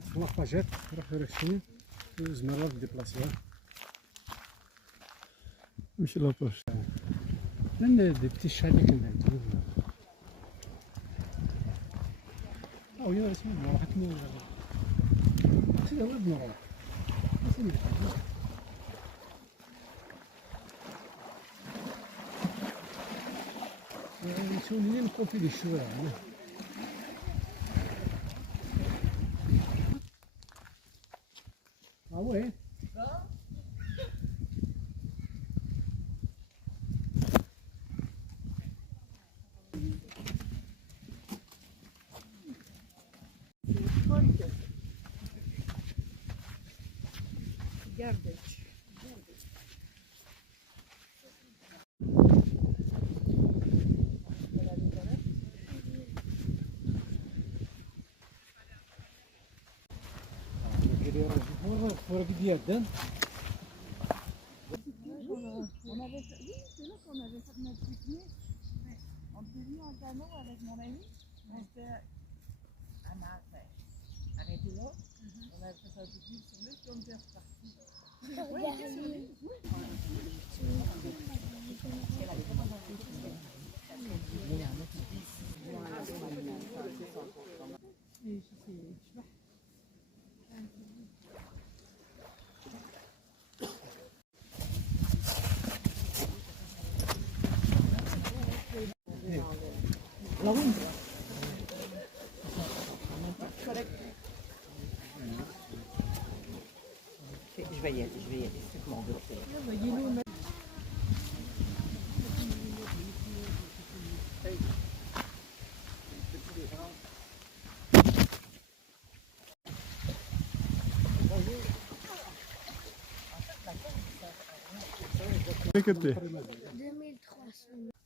في لاطاجات روح رشين زمرة ديبلاسيها مش لاباش. لان دي بتي شادي كنا او يا اسمي راحتني سيدي ولد نروح سيدي نسولي نكوفي لي الشوارع Ah ouais. Garbage. Pour dire d'un. On avait fait, oui, c'est là qu'on avait fait notre pique-nique. On s'est mis en canot avec mon ami. On était à Marseille. Arrêté là. On avait fait un pique-nique sur l'île, puis on était reparti. Oui, Je vais y aller, c'est mon gars. Écoutez. 2300.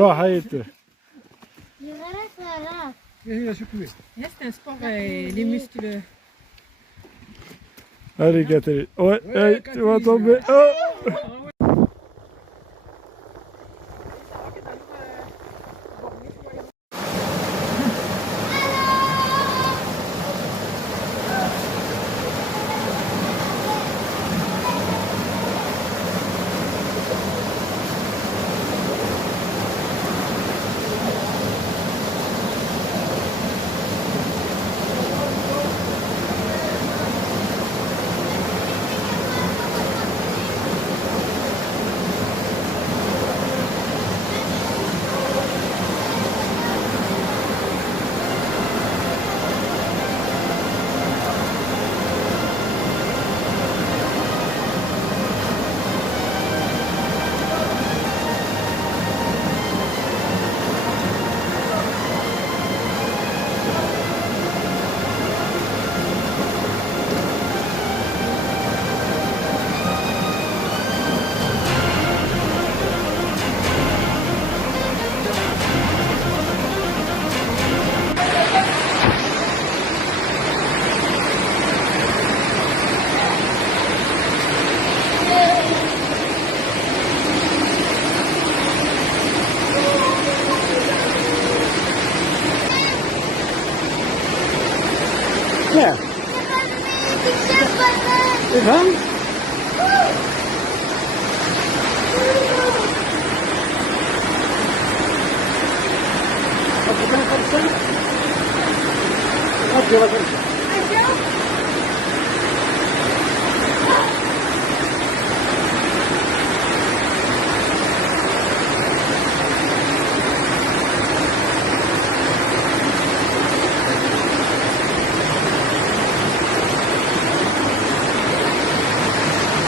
راح هيته. هي شكوي. c'est un sport, les muscles. Allez, Catherine. Ouais, hey, tu vas tomber. Oh! افهم. أبغى أخلص.